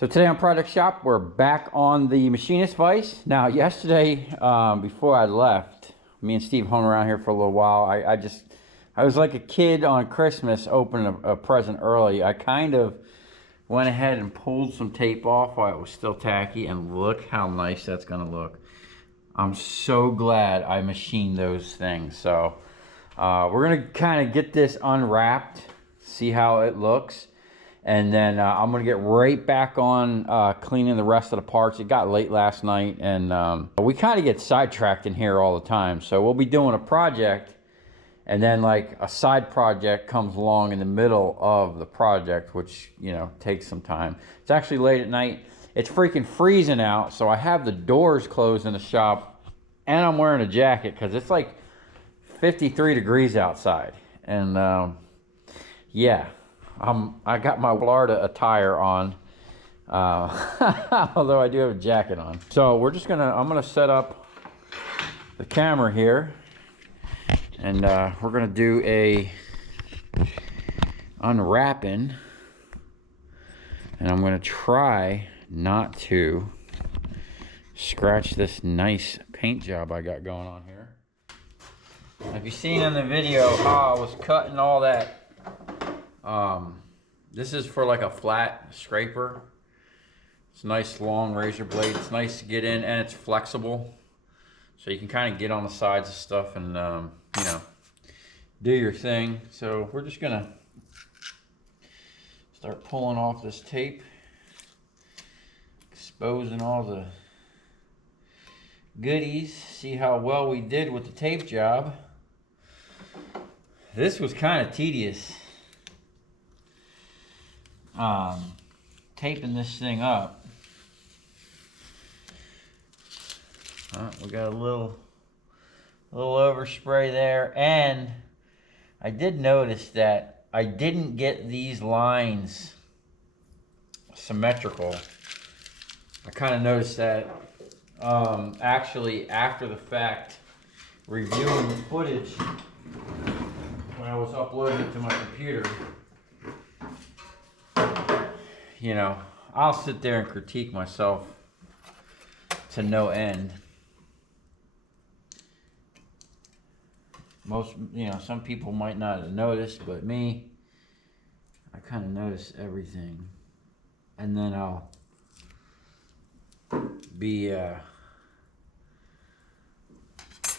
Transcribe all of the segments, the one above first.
So today on Project Shop, we're back on the Machinist vise. Now yesterday, before I left, me and Steve hung around here for a little while. I was like a kid on Christmas opening a present early. I kind of went ahead and pulled some tape off while it was still tacky, and look how nice that's gonna look. I'm so glad I machined those things. So we're gonna kind of get this unwrapped, see how it looks. And then I'm gonna get right back on cleaning the rest of the parts. It got late last night, and we kind of get sidetracked in here all the time. So we'll be doing a project, and then like a side project comes along in the middle of the project, which, you know, takes some time. It's actually late at night. It's freaking freezing out, so I have the doors closed in the shop, and I'm wearing a jacket because it's like 53 degrees outside. And yeah. I got my Florida attire on, although I do have a jacket on. So I'm gonna set up the camera here, and we're gonna do a unwrapping, and I'm gonna try not to scratch this nice paint job I got going on here. If you've seen in the video how I was cutting all that, this is for like a flat scraper. It's a nice long razor blade. It's nice to get in, and it's flexible, so you can kind of get on the sides of stuff and you know, do your thing. So we're just gonna start pulling off this tape, exposing all the goodies, see how well we did with the tape job. This was kind of tedious, taping this thing up. We got a little overspray there, and I did notice that I didn't get these lines symmetrical. I kind of noticed that actually after the fact, reviewing the footage when I was uploading it to my computer. You know, I'll sit there and critique myself to no end. Some people might not have noticed, but me, I kind of notice everything. And then I'll be,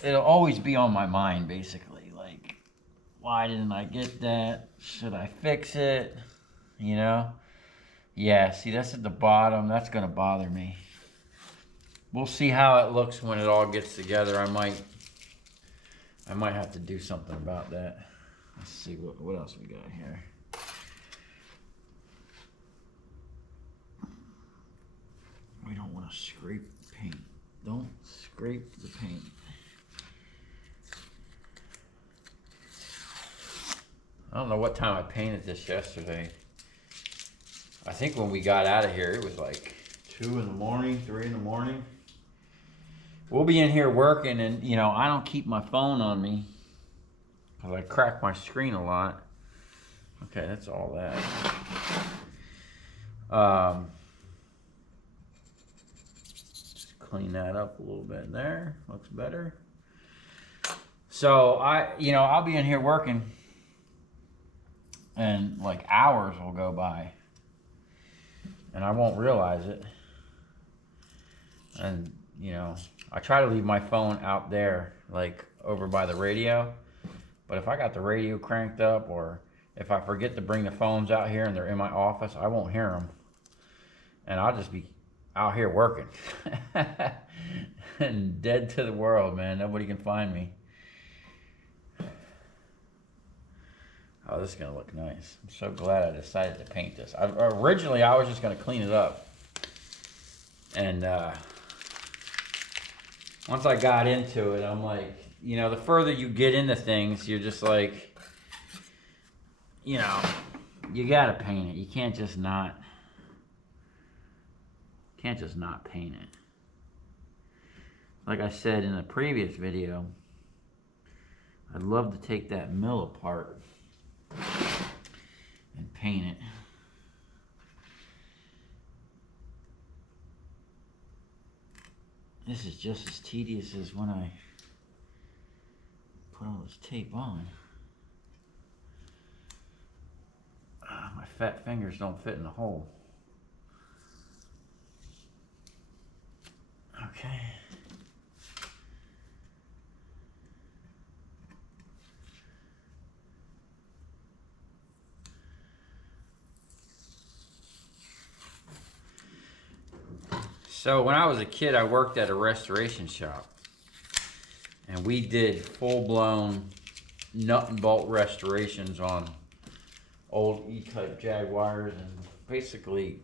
it'll always be on my mind, basically. Like, why didn't I get that? Should I fix it? You know? Yeah, see, that's at the bottom. That's gonna bother me. We'll see how it looks when it all gets together. I might have to do something about that. Let's see what else we got here. We don't want to scrape paint. Don't scrape the paint. I don't know what time I painted this yesterday. I think when we got out of here, it was like 2 in the morning, 3 in the morning. We'll be in here working, and you know, I don't keep my phone on me because I crack my screen a lot. Okay, that's all that. Just clean that up a little bit there. Looks better. So I'll be in here working, and like hours will go by, and I won't realize it. And you know, I try to leave my phone out there, like over by the radio. But if I got the radio cranked up, or if I forget to bring the phones out here and they're in my office, I won't hear them. And I'll just be out here working. And dead to the world, man. Nobody can find me. Oh, this is gonna look nice. I'm so glad I decided to paint this. Originally, I was just gonna clean it up. And once I got into it, I'm like, you know, the further you get into things, you're just like, you know, you gotta paint it. You can't just not paint it. Like I said in a previous video, I'd love to take that mill apart and paint it. This is just as tedious as when I put all this tape on. My fat fingers don't fit in the hole. Okay. So when I was a kid, I worked at a restoration shop. And we did full-blown nut and bolt restorations on old E-type Jaguars and basically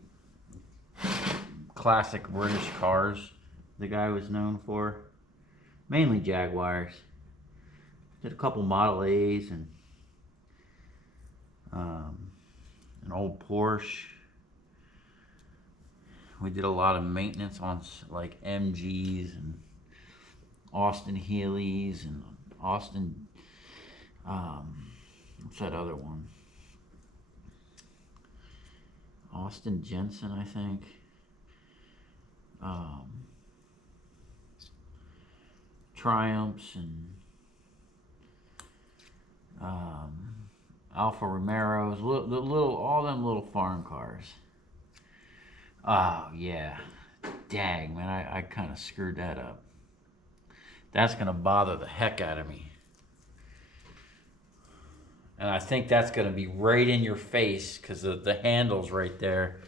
classic British cars the guy was known for. Mainly Jaguars. Did a couple Model A's and an old Porsche. We did a lot of maintenance on like MGs and Austin Healey's and Austin, what's that other one? Austin Jensen, I think. Triumphs and Alfa Romeos, all them little foreign cars. Oh yeah, dang man, I kind of screwed that up. That's gonna bother the heck out of me. And I think that's gonna be right in your face because the handle's right there.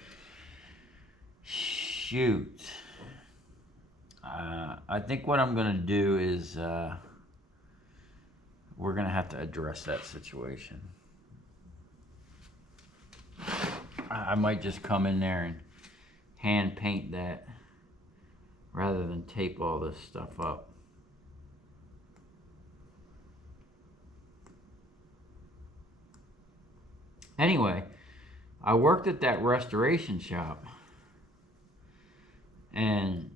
Shoot. I think what I'm gonna do is we're gonna have to address that situation. I might just come in there and hand paint that rather than tape all this stuff up. Anyway, I worked at that restoration shop and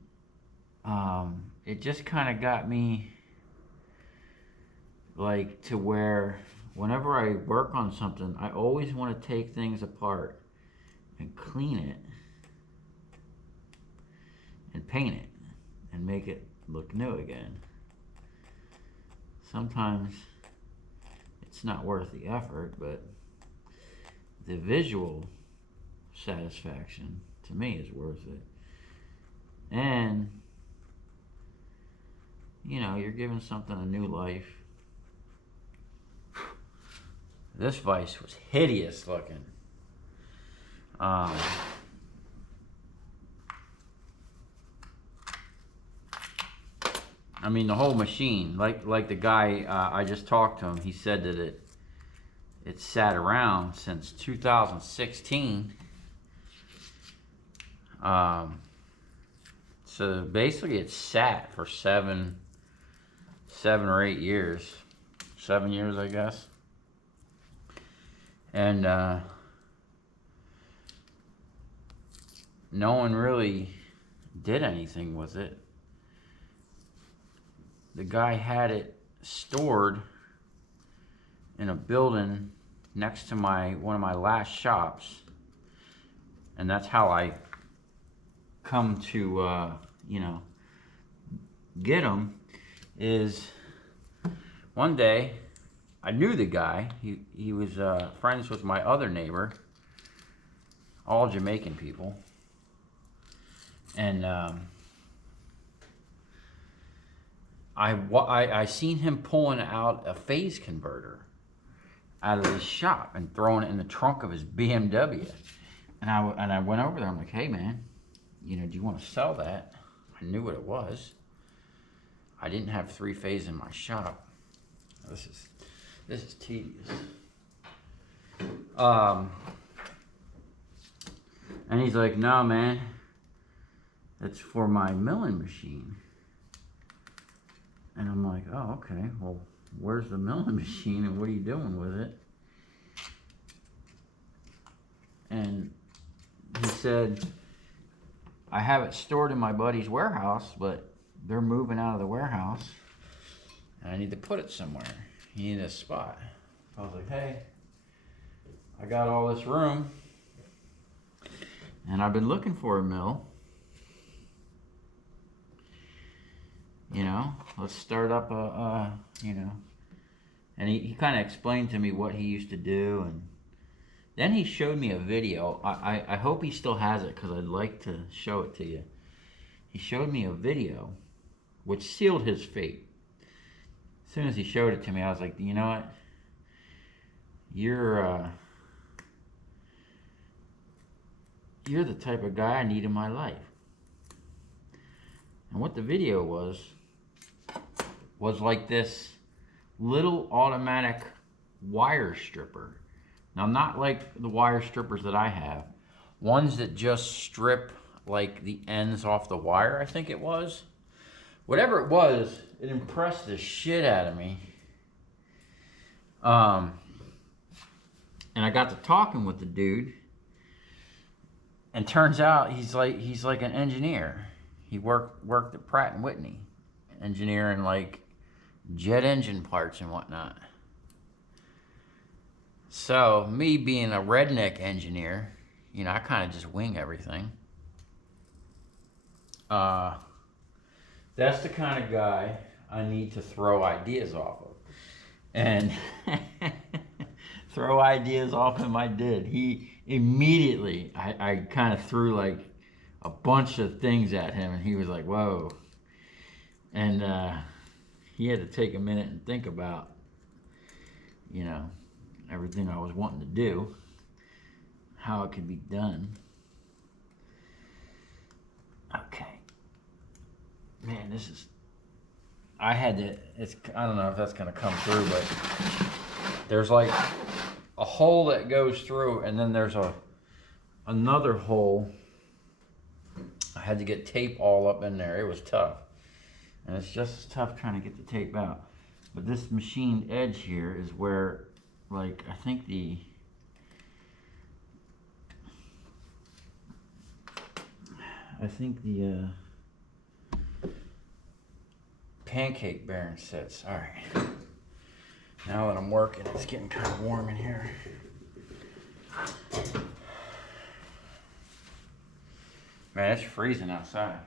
it just kind of got me like to where whenever I work on something, I always want to take things apart and clean it and paint it and make it look new again. Sometimes it's not worth the effort, but the visual satisfaction to me is worth it. And you know, you're giving something a new life. This vise was hideous looking. I mean, the whole machine, like the guy I just talked to him, he said that it sat around since 2016. So basically it sat for seven or 8 years. 7 years, I guess. And no one really did anything with it. The guy had it stored in a building next to one of my last shops, and that's how I come to you know, get them. Is one day I knew the guy. He was friends with my other neighbor, all Jamaican people, and I seen him pulling out a phase converter out of his shop and throwing it in the trunk of his BMW. And I went over there. I'm like, hey man, you know, do you want to sell that? I knew what it was. I didn't have 3-phase in my shop. This is tedious. And he's like, no man, that's for my milling machine. And I'm like, oh, okay, well, where's the milling machine and what are you doing with it? And he said, I have it stored in my buddy's warehouse, but they're moving out of the warehouse and I need to put it somewhere. You need a spot. I was like, hey, I got all this room and I've been looking for a mill. you know, let's start up you know. And he kind of explained to me what he used to do, and then he showed me a video. I hope he still has it because I'd like to show it to you. He showed me a video which sealed his fate. As soon as he showed it to me, I was like, you know what? You're the type of guy I need in my life. And what the video was like this little automatic wire stripper. Now, not like the wire strippers that I have. Ones that just strip like the ends off the wire, I think it was. Whatever it was, it impressed the shit out of me. And I got to talking with the dude. And turns out he's like an engineer. He worked at Pratt and Whitney, engineering like jet engine parts and whatnot. So me being a redneck engineer, you know, I kind of just wing everything. That's the kind of guy I need to throw ideas off of. And throw ideas off him I did. He immediately, I kind of threw like a bunch of things at him, and he was like, whoa. And he had to take a minute and think about, you know, everything I was wanting to do, how it could be done. Okay. Man, this is, I don't know if that's going to come through, but there's like a hole that goes through, and then there's another hole. I had to get tape all up in there. It was tough. And it's just as tough trying to get the tape out. But this machined edge here is where, like, I think the pancake bearing sits. All right. Now that I'm working, it's getting kind of warm in here. Man, it's freezing outside.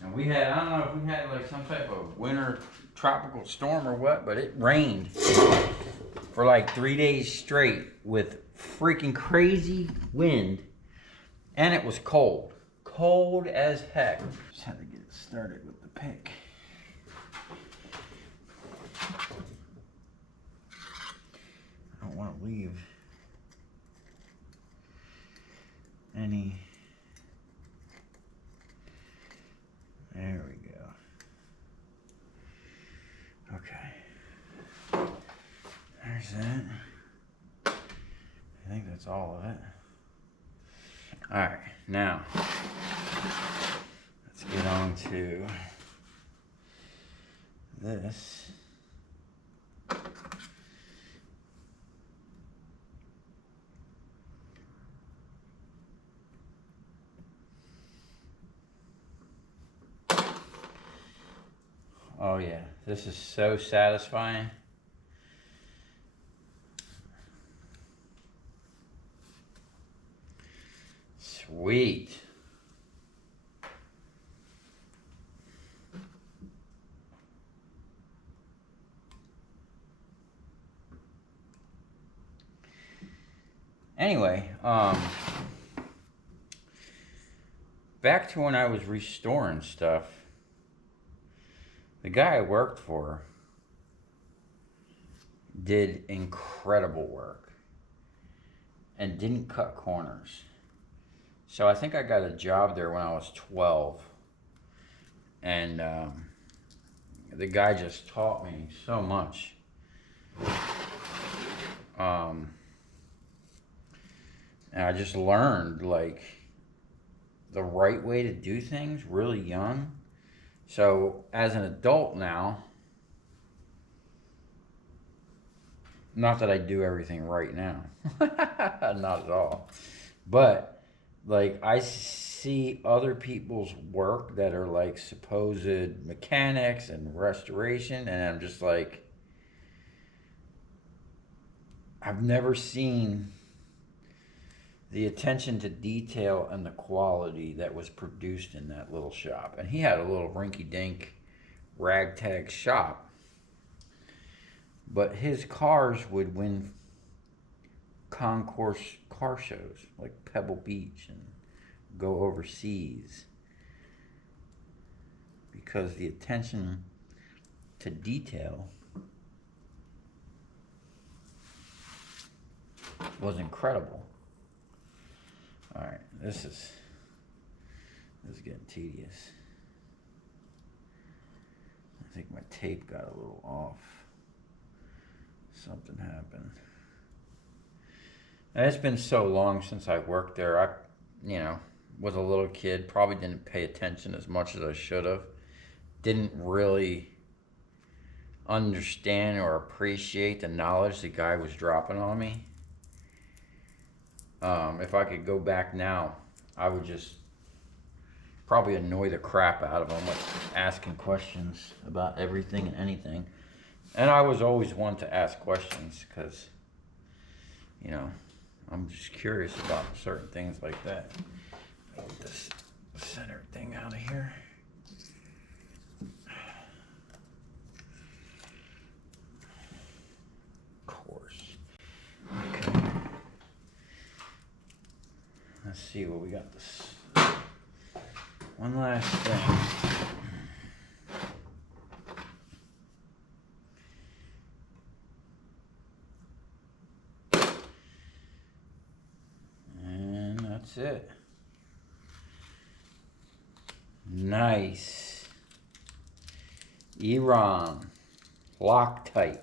And we had, I don't know if we had like some type of winter tropical storm or what, but it rained for like 3 days straight with freaking crazy wind. And it was cold. Cold as heck. Just had to get it started with the pick. I don't want to leave any. There we go. Okay. There's that. I think that's all of it. All right, now let's get on to this. Oh yeah, this is so satisfying. Sweet. Anyway, back to when I was restoring stuff. The guy I worked for did incredible work and didn't cut corners. So I think I got a job there when I was 12. And the guy just taught me so much. And I just learned like the right way to do things really young. So as an adult now, not that I do everything right now, not at all, but like I see other people's work that are like supposed mechanics and restoration, and I'm just like, I've never seen the attention to detail and the quality that was produced in that little shop. And he had a little rinky-dink ragtag shop, but his cars would win concourse car shows like Pebble Beach and go overseas because the attention to detail was incredible. All right, this is getting tedious. I think my tape got a little off. Something happened. And it's been so long since I worked there. I, was a little kid, probably didn't pay attention as much as I should have. Didn't really understand or appreciate the knowledge the guy was dropping on me. If I could go back now, I would just probably annoy the crap out of him, like asking questions about everything and anything. And I was always one to ask questions because, I'm just curious about certain things like that. Get this center thing out of here. Of course. Okay. Let's see what we got. This one last thing. And that's it. Nice. Iran. Loctite.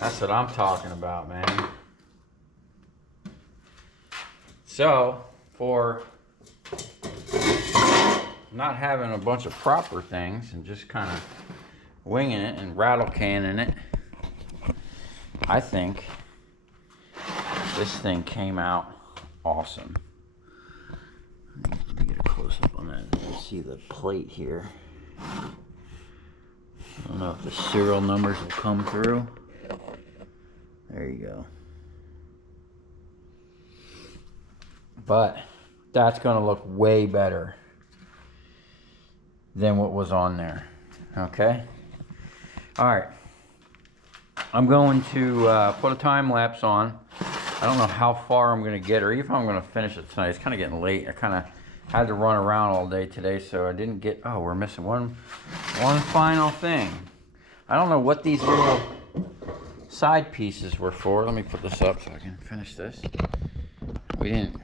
That's what I'm talking about, man. So, for not having a bunch of proper things and just kind of winging it and rattle canning it, I think this thing came out awesome. Let me get a close up on that. You can see the plate here. I don't know if the serial numbers will come through. There you go. But that's going to look way better than what was on there. Okay? Alright. I'm going to put a time lapse on. I don't know how far I'm going to get or even if I'm going to finish it tonight. It's kind of getting late. I kind of had to run around all day today, so I didn't get... Oh, we're missing one final thing. I don't know what these little side pieces were for. Let me put this up so I can finish this. We didn't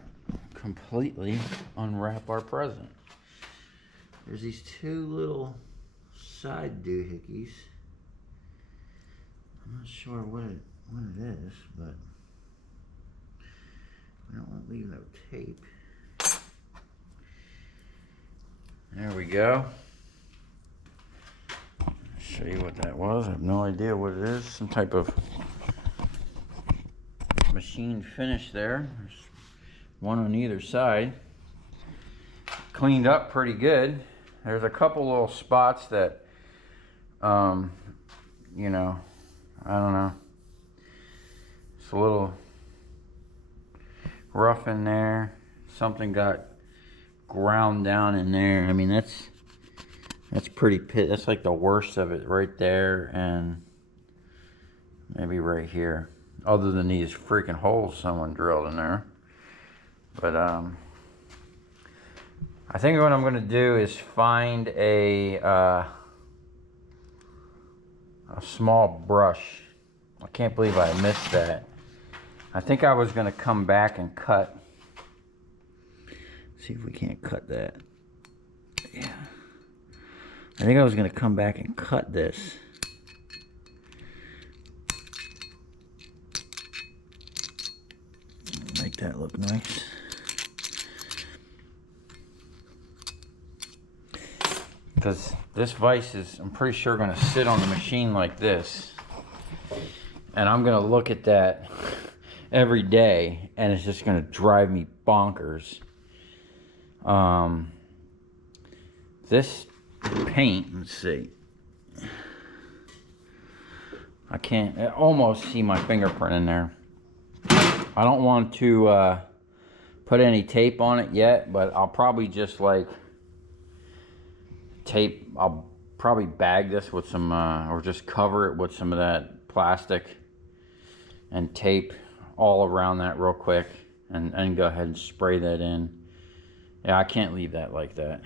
completely unwrap our present. There's these two little side doohickeys. I'm not sure what it is, but I don't want to leave no tape. There we go. I'll show you what that was. I have no idea what it is. Some type of machine finish there. There's one on either side. Cleaned up pretty good. There's a couple little spots that, I don't know. It's a little rough in there. Something got ground down in there. I mean, that's pretty that's like the worst of it right there, and maybe right here. Other than these freaking holes someone drilled in there. But I think what I'm going to do is find a small brush. I can't believe I missed that. I think I was going to come back and cut. See if we can't cut that. Yeah. I think I was going to come back and cut this. Make that look nice. Because this vise is, I'm pretty sure, going to sit on the machine like this. And I'm going to look at that every day, and it's just going to drive me bonkers. This paint, let's see. I can't almost see my fingerprint in there. I don't want to put any tape on it yet, but I'll probably just like tape, I'll probably bag this with some, or just cover it with some of that plastic and tape all around that real quick, and go ahead and spray that in. Yeah, I can't leave that like that.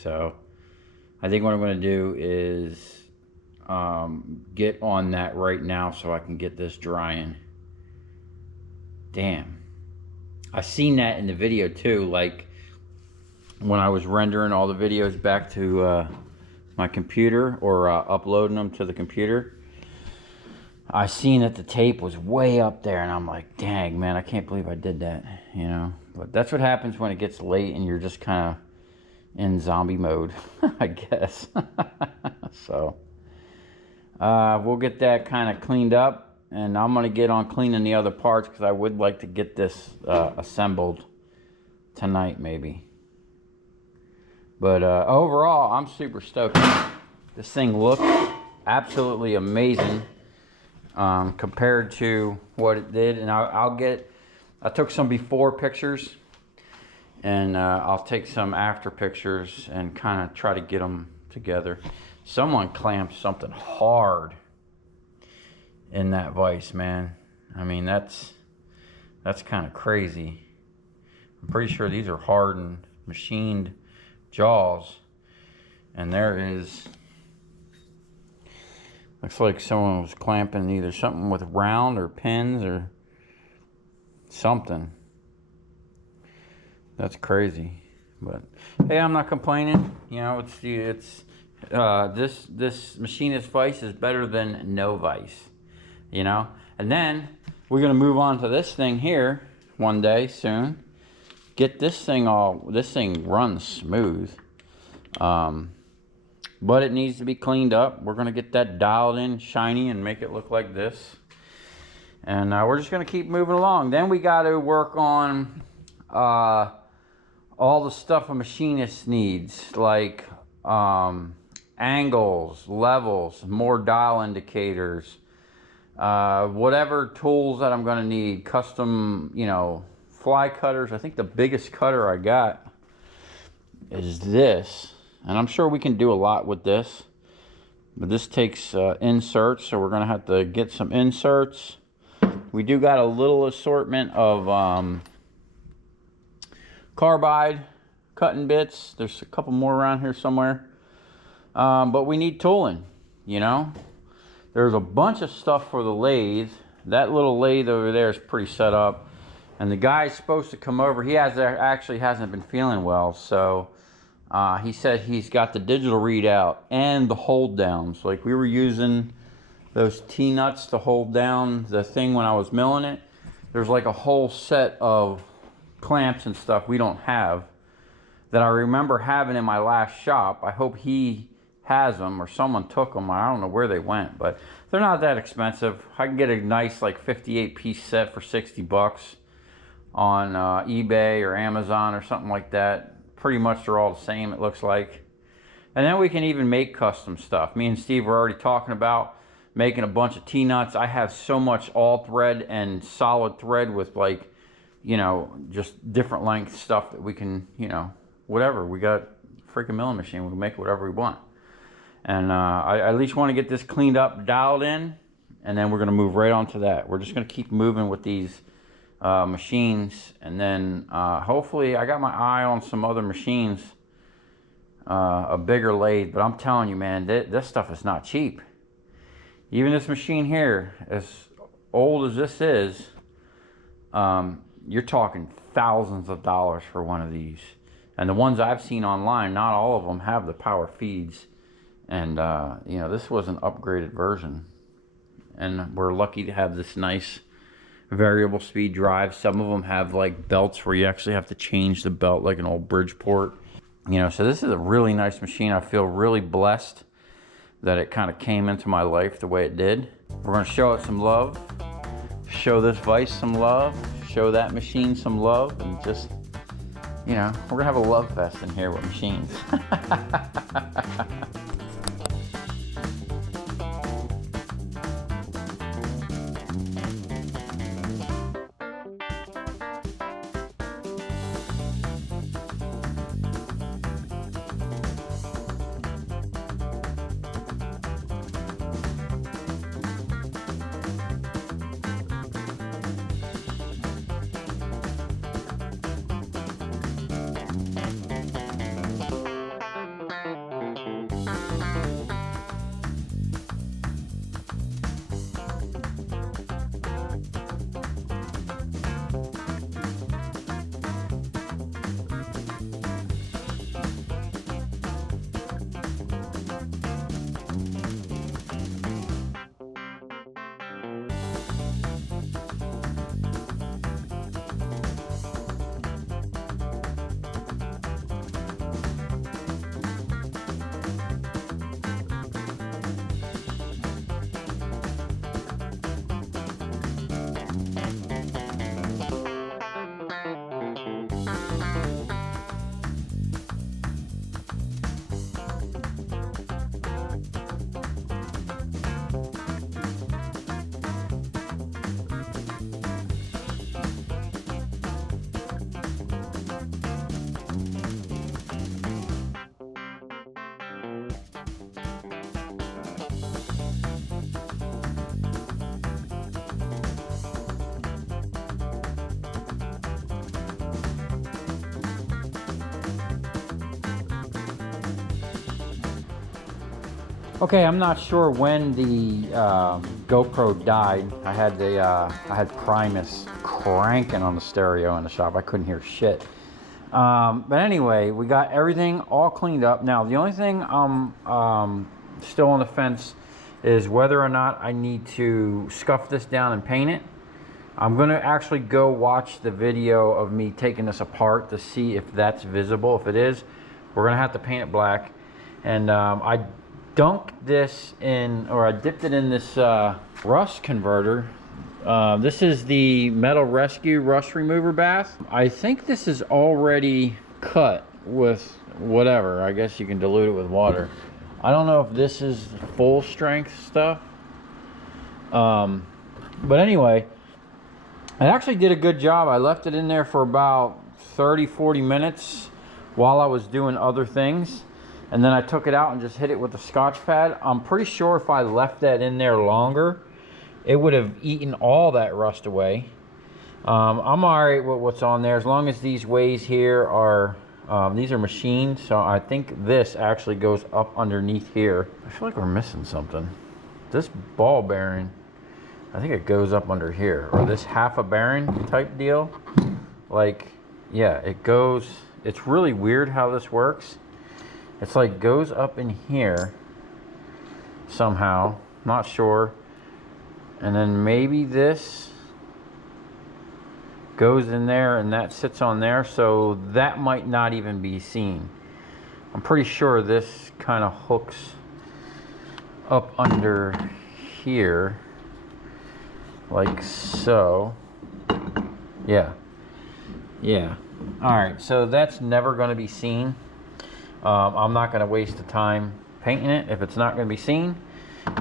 So I think what I'm going to do is get on that right now so I can get this drying. Damn, I seen that in the video too, like when I was rendering all the videos back to my computer, or uploading them to the computer. I seen that the tape was way up there, and I'm like, dang, man, I can't believe I did that, you know. But that's what happens when it gets late and you're just kind of in zombie mode, I guess. So we'll get that kind of cleaned up, and I'm gonna get on cleaning the other parts, because I would like to get this assembled tonight maybe. But overall, I'm super stoked. This thing looks absolutely amazing compared to what it did. And I took some before pictures, and I'll take some after pictures and kind of try to get them together. Someone clamped something hard in that vise, man. I mean, that's kind of crazy. I'm pretty sure these are hardened, machined jaws, and there is, looks like someone was clamping either something with round or pins or something. That's crazy. But hey, I'm not complaining. You know, this machinist vise is better than no vise, you know. And then we're gonna move on to this thing here one day soon. Get this thing runs smooth, but it needs to be cleaned up. We're gonna get that dialed in shiny and make it look like this, and we're just gonna keep moving along. Then we got to work on all the stuff a machinist needs, like angles, levels, more dial indicators, whatever tools that I'm gonna need, custom, you know, fly cutters. I think the biggest cutter I got is this, and I'm sure we can do a lot with this, but this takes inserts, so we're gonna have to get some inserts. We do got a little assortment of carbide cutting bits. There's a couple more around here somewhere, but we need tooling, you know. There's a bunch of stuff for the lathe. That little lathe over there is pretty set up. And the guy's supposed to come over. He actually hasn't been feeling well, so he said he's got the digital readout and the hold downs. Like, we were using those T-nuts to hold down the thing when I was milling it. There's like a whole set of clamps and stuff we don't have that I remember having in my last shop. I hope he has them, or someone took them. I don't know where they went, but they're not that expensive. I can get a nice like 58-piece set for 60 bucks. On eBay or Amazon or something like that. Pretty much they're all the same, it looks like. And then we can even make custom stuff. Me and Steve were already talking about making a bunch of T-nuts. I have so much all thread and solid thread with, like, you know, just different length stuff that we can, you know, whatever. We got a freaking milling machine. We can make whatever we want. And I at least want to get this cleaned up, dialed in, and then we're going to move right on to that. We're just going to keep moving with these machines, and then hopefully I got my eye on some other machines, a bigger lathe. But I'm telling you, man, this stuff is not cheap. Even this machine here, as old as this is, you're talking thousands of dollars for one of these. And the ones I've seen online, not all of them have the power feeds. And you know, this was an upgraded version, and we're lucky to have this nice variable speed drive. Some of them have like belts where you actually have to change the belt, like an old Bridgeport, you know. So this is a really nice machine. I feel really blessed that it kind of came into my life the way it did. We're going to show it some love, show this vise some love, show that machine some love, and just, you know, we're gonna have a love fest in here with machines. Okay, I'm not sure when the GoPro died. I had Primus cranking on the stereo in the shop. I couldn't hear shit. But anyway, we got everything all cleaned up. Now, the only thing I'm still on the fence is whether or not I need to scuff this down and paint it. I'm going to actually go watch the video of me taking this apart to see if that's visible. If it is, we're going to have to paint it black. And I dunked this in, or I dipped it in this rust converter. This is the Metal Rescue rust remover bath. I think this is already cut with whatever. I guess you can dilute it with water. I don't know if this is full strength stuff. But anyway, I actually did a good job. I left it in there for about 30-40 minutes while I was doing other things. And then I took it out and just hit it with a Scotch pad. I'm pretty sure if I left that in there longer, it would have eaten all that rust away. I'm alright with what's on there, as long as these ways here are, these are machined. So I think this actually goes up underneath here. I feel like we're missing something. This ball bearing, I think it goes up under here. Or this half a bearing type deal. Like, yeah, it goes, it's really weird how this works. It's like goes up in here somehow, not sure. And then maybe this goes in there and that sits on there, so that might not even be seen. I'm pretty sure this kind of hooks up under here like so. Yeah. All right, so that's never going to be seen. I'm not going to waste the time painting it if it's not going to be seen.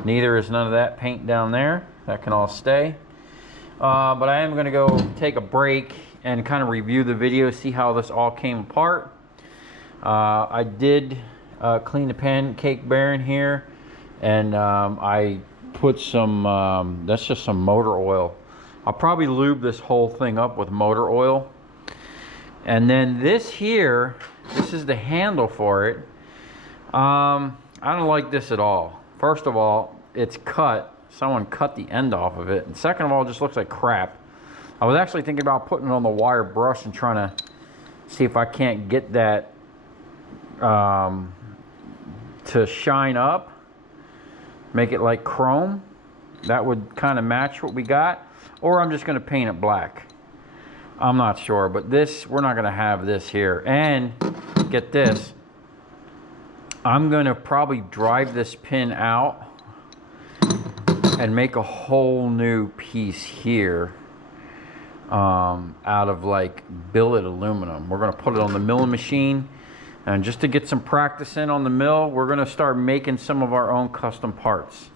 Neither is none of that paint down there. That can all stay. But I am going to go take a break and kind of review the video, see how this all came apart. I did clean the pancake bearing here, and I put some, that's just some motor oil. I'll probably lube this whole thing up with motor oil. And then this here, this is the handle for it. I don't like this at all. First of all, it's cut. Someone cut the end off of it. And second of all, it just looks like crap. I was actually thinking about putting it on the wire brush and trying to see if I can't get that to shine up. Make it like chrome. That would kind of match what we got. Or I'm just going to paint it black. I'm not sure, but this, we're not going to have this here. And get this, I'm going to probably drive this pin out and make a whole new piece here out of like billet aluminum. We're going to put it on the milling machine, and just to get some practice in on the mill, we're going to start making some of our own custom parts.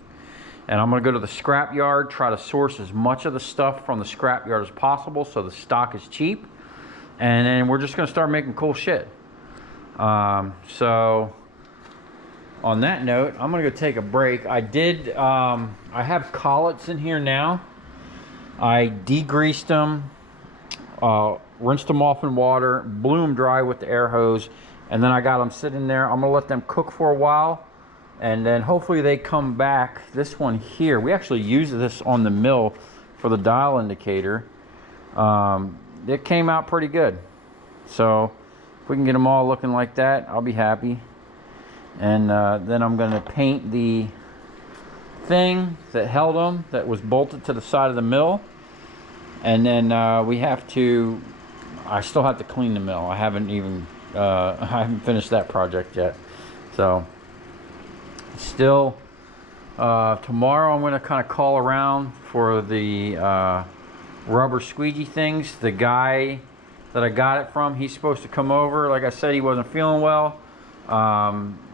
And I'm going to go to the scrapyard, try to source as much of the stuff from the scrapyard as possible so the stock is cheap. And then we're just going to start making cool shit. So on that note, I'm going to go take a break. I have collets in here now. I degreased them, rinsed them off in water, blew them dry with the air hose, and then I got them sitting there. I'm going to let them cook for a while. And then hopefully they come back. This one here, we actually used this on the mill for the dial indicator. It came out pretty good. So if we can get them all looking like that, I'll be happy. And then I'm going to paint the thing that held them, that was bolted to the side of the mill. And then I still have to clean the mill. I haven't even, I haven't finished that project yet. So still, tomorrow I'm going to kind of call around for the rubber squeegee things. The guy that I got it from, he's supposed to come over. Like I said, he wasn't feeling well.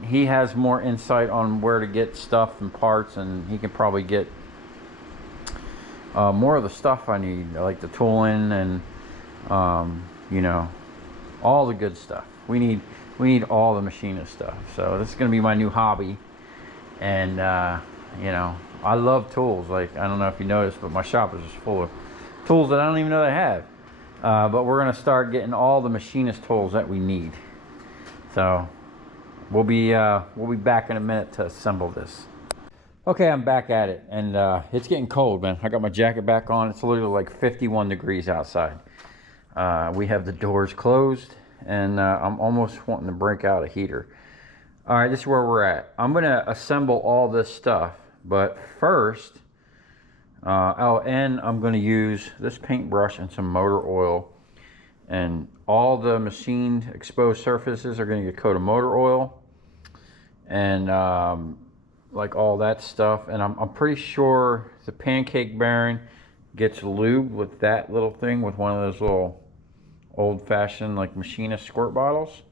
He has more insight on where to get stuff and parts, and he can probably get more of the stuff I need, like the tooling and you know, all the good stuff. We need all the machinist stuff. So this is going to be my new hobby. And you know, I love tools. Like, I don't know if you noticed, but my shop is just full of tools that I don't even know they have. But we're going to start getting all the machinist tools that we need. So we'll be back in a minute to assemble this. Okay, I'm back at it, and it's getting cold, man. I got my jacket back on. It's literally like 51 degrees outside. We have the doors closed, and I'm almost wanting to break out a heater. All right, this is where we're at. I'm gonna assemble all this stuff, but first, I'm gonna use this paintbrush and some motor oil, and all the machined exposed surfaces are gonna get a coat of motor oil, and like all that stuff. And I'm pretty sure the pancake bearing gets lubed with that little thing, with one of those little old-fashioned like Machinist squirt bottles.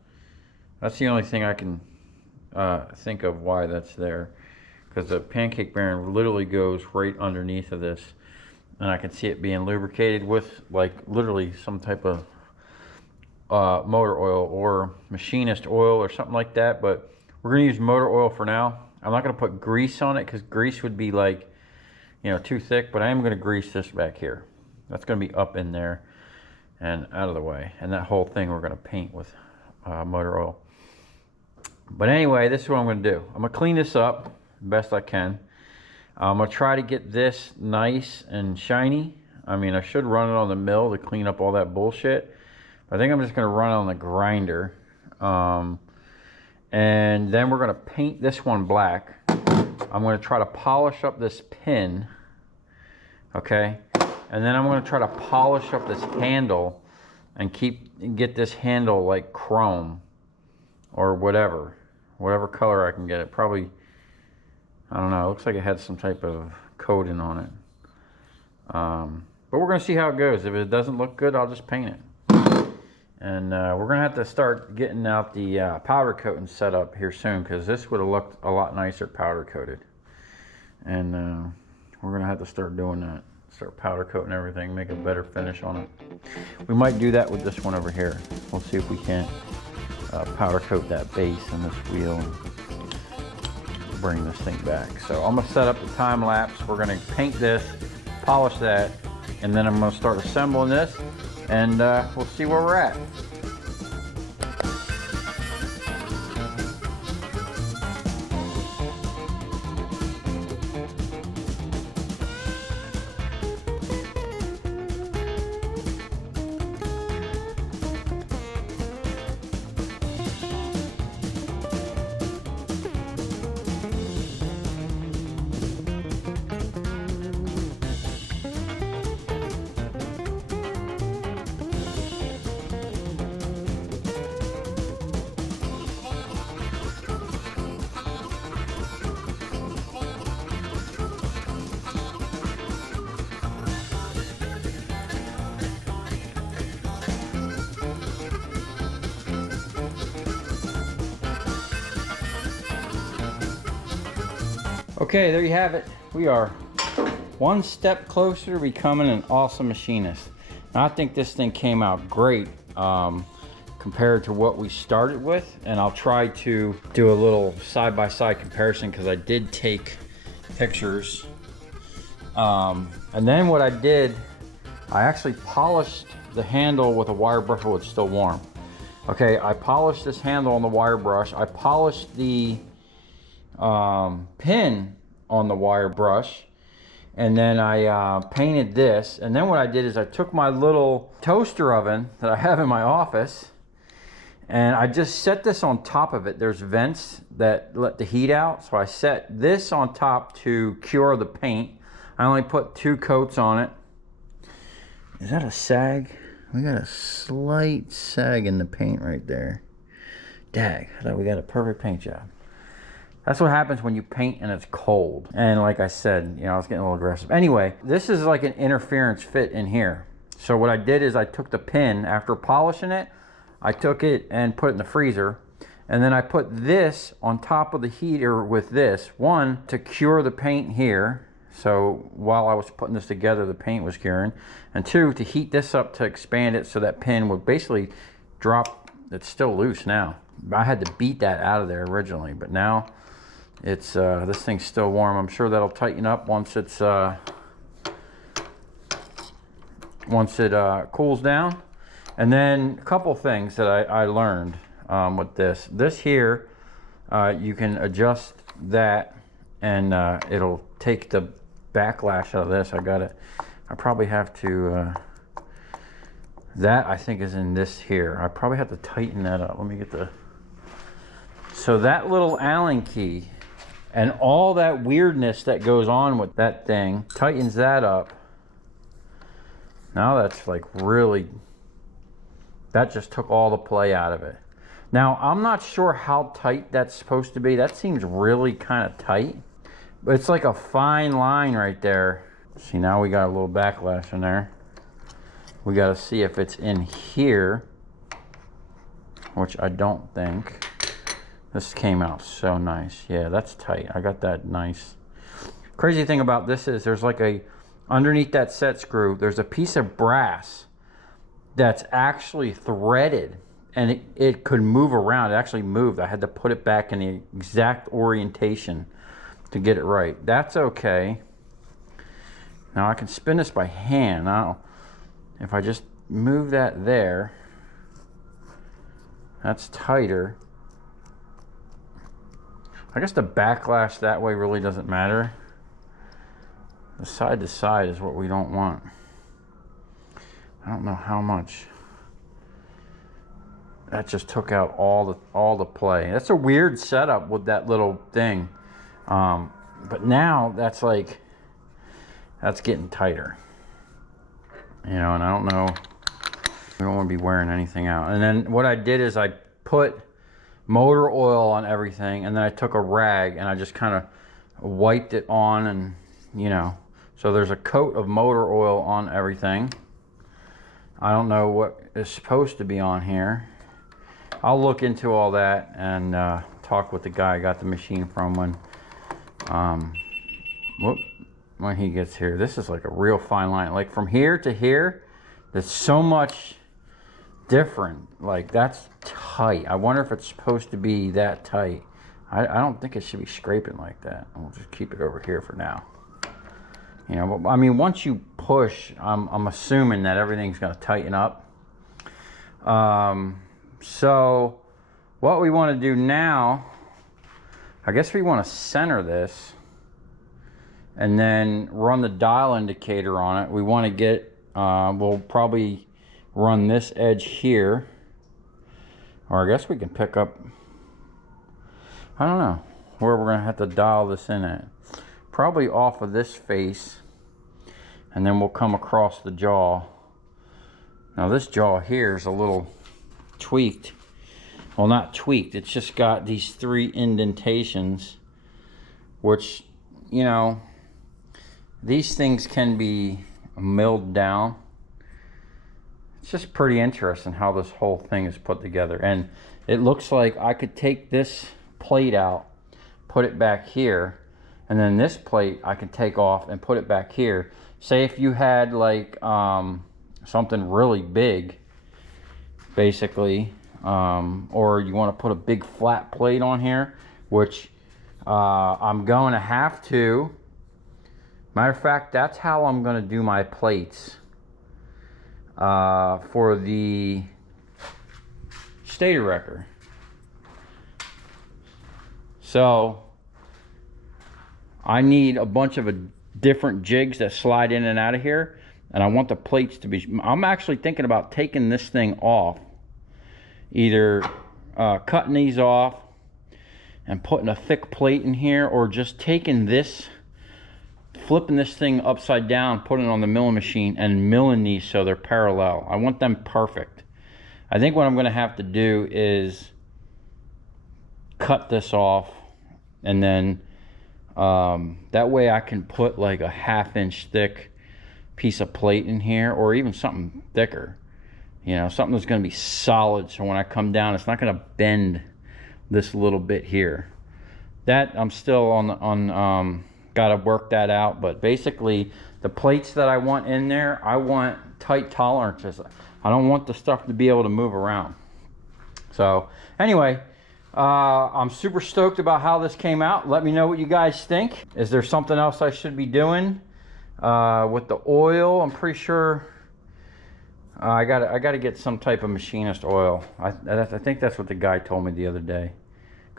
That's the only thing I can think of why that's there, because the pancake bearing literally goes right underneath of this, and I can see it being lubricated with like literally some type of motor oil or Machinist oil or something like that. But we're gonna use motor oil for now. I'm not gonna put grease on it because grease would be like, you know, too thick, but I am gonna grease this back here. That's gonna be up in there and out of the way. And that whole thing we're gonna paint with motor oil. But anyway, this is what I'm gonna do. I'm gonna clean this up best I can. I'm gonna try to get this nice and shiny. I mean, I should run it on the mill to clean up all that bullshit. I think I'm just gonna run it on the grinder. And then we're gonna paint this one black. I'm gonna try to polish up this pin, okay? And then I'm gonna try to polish up this handle and get this handle like chrome or whatever color I can get it. Probably, I don't know, it looks like it had some type of coating on it. But we're gonna see how it goes. If it doesn't look good, I'll just paint it. And we're gonna have to start getting out the powder coating set up here soon, because this would have looked a lot nicer powder coated. And we're gonna have to start doing that. Start powder coating everything, make a better finish on it. We might do that with this one over here. We'll see if we can't powder coat that base and this wheel and bring this thing back. So I'm gonna set up the time lapse. We're gonna paint this, polish that, and then I'm gonna start assembling this, and we'll see where we're at. Okay, there you have it. We are one step closer to becoming an awesome machinist. And I think this thing came out great compared to what we started with. And I'll try to do a little side-by-side comparison, because I did take pictures. And then what I did, I actually polished the handle with a wire brush while it's still warm. Okay, I polished this handle on the wire brush. I polished the pin on the wire brush, and then I painted this. And then what I did is I took my little toaster oven that I have in my office, and I just set this on top of it. There's vents that let the heat out, so I set this on top to cure the paint. I only put 2 coats on it. Is that a sag? We got a slight sag in the paint right there. Dag, I thought we got a perfect paint job. That's what happens when you paint and it's cold. And like I said, you know, I was getting a little aggressive. Anyway, this is like an interference fit in here. So what I did is I took the pin, after polishing it, I took it and put it in the freezer. And then I put this on top of the heater with this. One, to cure the paint here. So while I was putting this together, the paint was curing. And 2, to heat this up to expand it so that pin would basically drop. It's still loose now. I had to beat that out of there originally, but now it's this thing's still warm. I'm sure that'll tighten up once it's once it cools down. And then a couple things that I learned with this. This here you can adjust that, and it'll take the backlash out of this. I probably have to, that I think is in this here. I probably have to tighten that up. Let me get the, so that little Allen key and all that weirdness that goes on with that thing tightens that up. Now that's like really, that just took all the play out of it. Now I'm not sure how tight that's supposed to be. That seems really kind of tight, but it's like a fine line right there. See, now we got a little backlash in there. We got to see if it's in here, which I don't think. This came out so nice. Yeah, that's tight. I got that nice. Crazy thing about this is there's like a, underneath that set screw, there's a piece of brass that's actually threaded, and it could move around. It actually moved. I had to put it back in the exact orientation to get it right. That's okay. Now I can spin this by hand. Now, if I just move that there, that's tighter. I guess the backlash that way really doesn't matter. The side to side is what we don't want. I don't know how much. That just took out all the play. That's a weird setup with that little thing. But now that's like, that's getting tighter. You know, and I don't know, we don't want to be wearing anything out. And then what I did is I put motor oil on everything, and then I took a rag and I just kind of wiped it on, and you know, so there's a coat of motor oil on everything. I don't know what is supposed to be on here. I'll look into all that and talk with the guy I got the machine from when he gets here. This is like a real fine line, like from here to here, there's so much different. Like that's tight. I wonder if it's supposed to be that tight. I don't think it should be scraping like that. We'll just keep it over here for now. You know, but I mean, once you push, I'm assuming that everything's going to tighten up. So what we want to do now, I guess we want to center this and then run the dial indicator on it. We want to get, we'll probably run this edge here, or I guess we can pick up, I don't know where we're gonna have to dial this in at. Probably off of this face, and then we'll come across the jaw. Now this jaw here is a little tweaked. Well, not tweaked, it's just got these 3 indentations, which, you know, these things can be milled down. It's just pretty interesting how this whole thing is put together. And it looks like I could take this plate out, put it back here, and then this plate I could take off and put it back here. Say if you had like something really big, basically, or you want to put a big flat plate on here, which I'm going to have to. Matter of fact, that's how I'm going to do my plates for the stator wrecker. So I need a bunch of different jigs that slide in and out of here, and I want the plates to be, I'm actually thinking about taking this thing off, either cutting these off and putting a thick plate in here, or just taking this, flipping this thing upside down, putting it on the milling machine and milling these so they're parallel. I want them perfect. I think what I'm going to have to do is cut this off, and then that way I can put like a 1/2 inch thick piece of plate in here, or even something thicker, you know, something that's going to be solid, so when I come down it's not going to bend this little bit here. That I'm still on got to work that out. But basically the plates that I want in there, I want tight tolerances. I don't want the stuff to be able to move around. So anyway, I'm super stoked about how this came out. Let me know what you guys think. Is there something else I should be doing with the oil? I'm pretty sure I got to get some type of Machinist oil. I think that's what the guy told me the other day,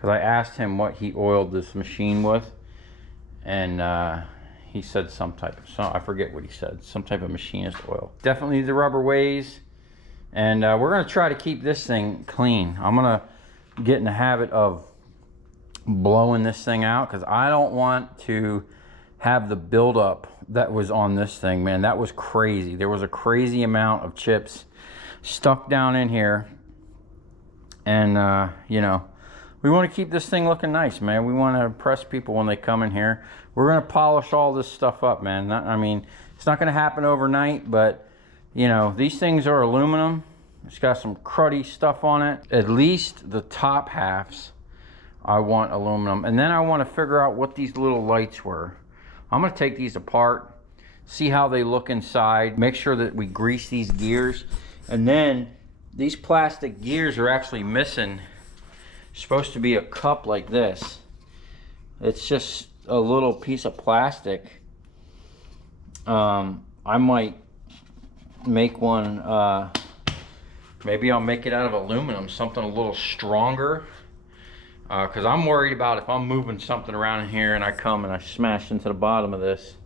because I asked him what he oiled this machine with, and he said some type of, I forget what he said, some type of machinist oil. Definitely the rubber ways, and we're gonna try to keep this thing clean. I'm gonna get in the habit of blowing this thing out, because I don't want to have the buildup that was on this thing, man. That was crazy. There was a crazy amount of chips stuck down in here, and you know, we want to keep this thing looking nice, man. We want to impress people when they come in here. We're going to polish all this stuff up, man. I mean, it's not going to happen overnight, but you know, these things are aluminum. It's got some cruddy stuff on it. At least the top halves I want aluminum, and then I want to figure out what these little lights were. I'm going to take these apart, see how they look inside, make sure that we grease these gears. And then these plastic gears are actually missing. Supposed to be a cup like this. It's just a little piece of plastic. I might make one, maybe I'll make it out of aluminum, something a little stronger. Because I'm worried about if I'm moving something around in here and I come and I smash into the bottom of this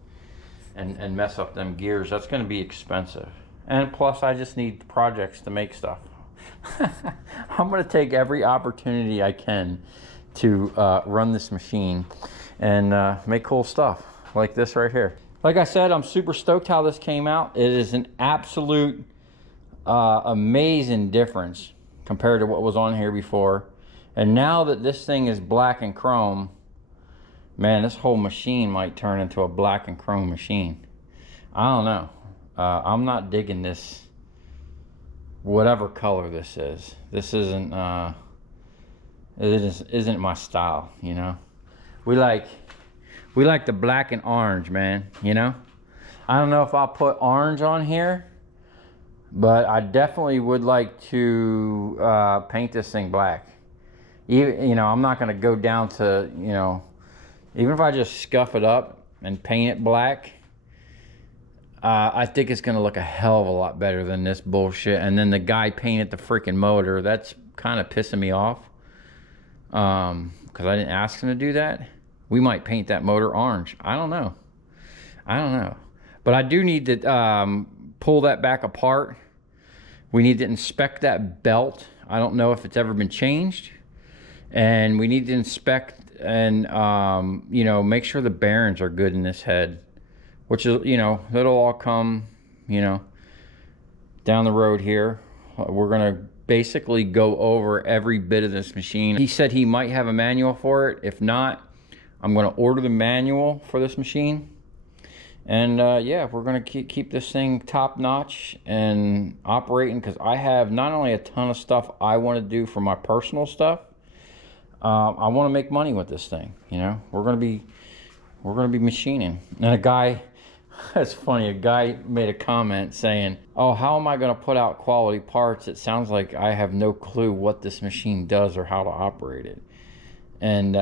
and mess up them gears, that's going to be expensive. And plus, I just need projects to make stuff. I'm going to take every opportunity I can to run this machine and make cool stuff like this right here. Like I said, I'm super stoked how this came out. It is an absolute amazing difference compared to what was on here before. And now that this thing is black and chrome, man, this whole machine might turn into a black and chrome machine. I don't know. I'm not digging this, whatever color this is. This isn't isn't my style, you know. We like the black and orange, man, you know. I don't know if I'll put orange on here, but I definitely would like to paint this thing black. Even, you know, I'm not going to go down to, you know, even if I just scuff it up and paint it black, I think it's going to look a hell of a lot better than this bullshit. And then the guy painted the freaking motor. That's kind of pissing me off, because I didn't ask him to do that. We might paint that motor orange. I don't know. But I do need to pull that back apart. We need to inspect that belt. I don't know if it's ever been changed. And we need to inspect and, you know, make sure the bearings are good in this head. Which is, you know, that'll all come, you know, down the road here. We're going to basically go over every bit of this machine. He said he might have a manual for it. If not, I'm going to order the manual for this machine. And yeah, we're going to keep this thing top notch and operating, because I have not only a ton of stuff I want to do for my personal stuff, I want to make money with this thing. You know, we're going to be machining. And a guy, that's funny, a guy made a comment saying, oh, how am I going to put out quality parts? It sounds like I have no clue what this machine does or how to operate it. And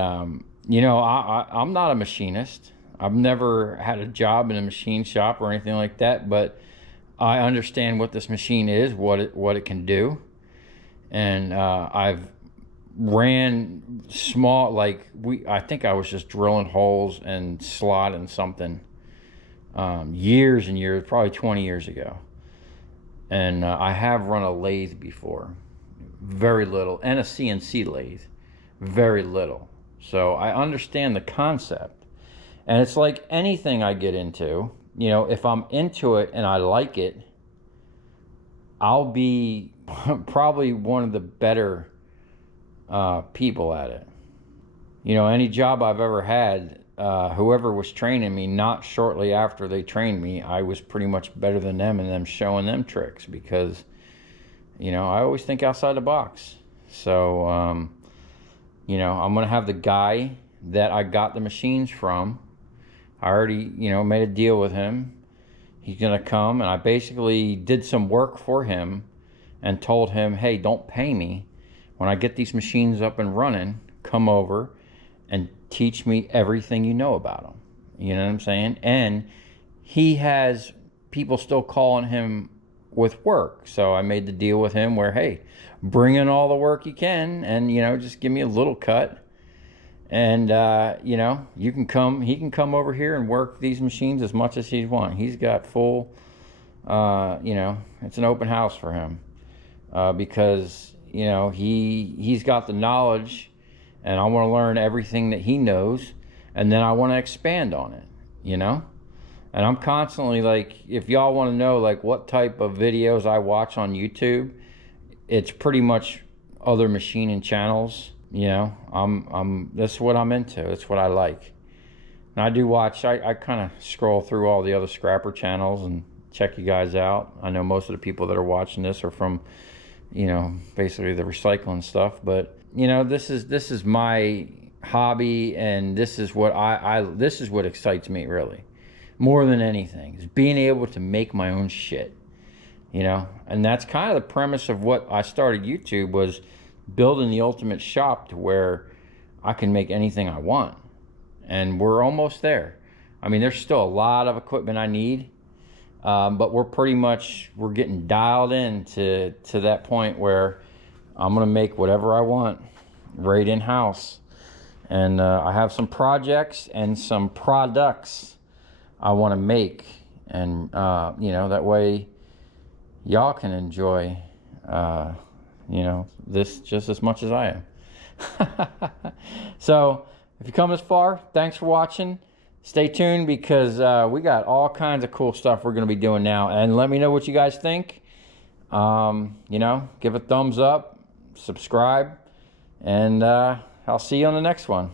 you know, I'm not a machinist. I've never had a job in a machine shop or anything like that, but I understand what this machine is, what it can do. And I've ran small, like I think I was just drilling holes and slotting something years and years, probably 20 years ago. And I have run a lathe before, very little, and a CNC lathe, very little. So I understand the concept. And it's like anything I get into, you know, if I'm into it and I like it, I'll be probably one of the better people at it. You know, any job I've ever had, whoever was training me, not shortly after they trained me, I was pretty much better than them and them showing them tricks, because, you know, I always think outside the box. So, you know, I'm going to have the guy that I got the machines from, I already, you know, made a deal with him. He's going to come, and I basically did some work for him and told him, hey, don't pay me. When I get these machines up and running, come over and teach me everything you know about them. You know what I'm saying? And he has people still calling him with work. So I made the deal with him where, hey, bring in all the work you can, and, you know, just give me a little cut. And you know, he can come over here and work these machines as much as he wants. He's got full, you know, it's an open house for him, because, you know, he's got the knowledge, and I want to learn everything that he knows, and then I want to expand on it, you know. And I'm constantly, like, if y'all want to know like what type of videos I watch on YouTube, it's pretty much other machining channels. You know, that's what I'm into. That's what I like. And I do watch, I kind of scroll through all the other scrapper channels and check you guys out. I know most of the people that are watching this are from, you know, basically the recycling stuff. But, you know, this is my hobby, and this is what this is what excites me, really. More than anything, is being able to make my own shit. You know, and that's kind of the premise of what I started YouTube, was building the ultimate shop to where I can make anything I want. And we're almost there. I mean, there's still a lot of equipment I need, but we're getting dialed in to that point where I'm gonna make whatever I want right in house. And I have some projects and some products I want to make, and you know, that way y'all can enjoy you know, this just as much as I am. So if you come this far, thanks for watching. Stay tuned, because we got all kinds of cool stuff we're going to be doing now. And let me know what you guys think. You know, give a thumbs up, subscribe, and I'll see you on the next one.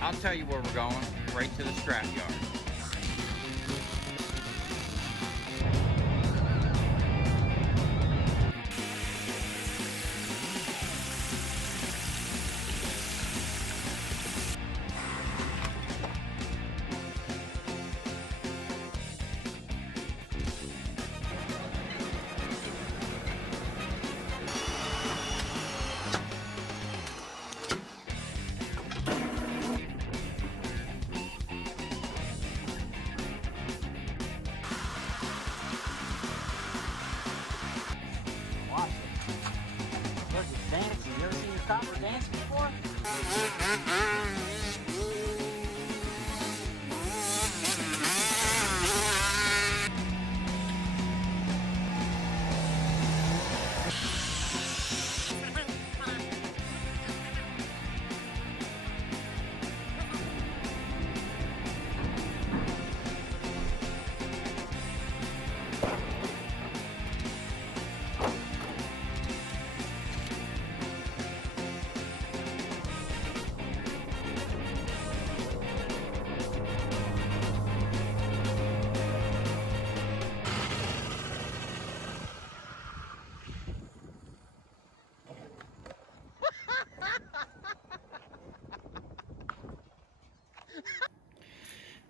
I'll tell you where we're going, right to the scrapyard. Dancing. You ever seen your copper dance before?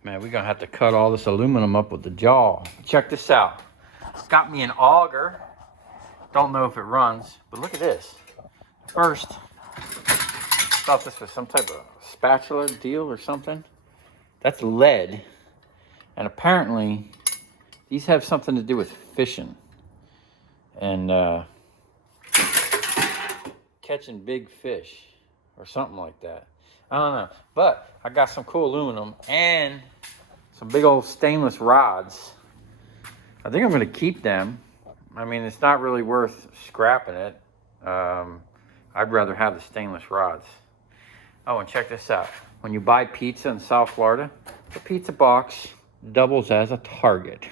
Man, we're gonna have to cut all this aluminum up with the jaw. Check this out. It's got me an auger. Don't know if it runs, but look at this. First, I thought this was some type of spatula deal or something. That's lead. And apparently, these have something to do with fishing. And catching big fish or something like that. I don't know, but I got some cool aluminum and some big old stainless rods. I think I'm going to keep them. I mean, it's not really worth scrapping it. I'd rather have the stainless rods. Oh, and check this out. When you buy pizza in South Florida, the pizza box doubles as a Target.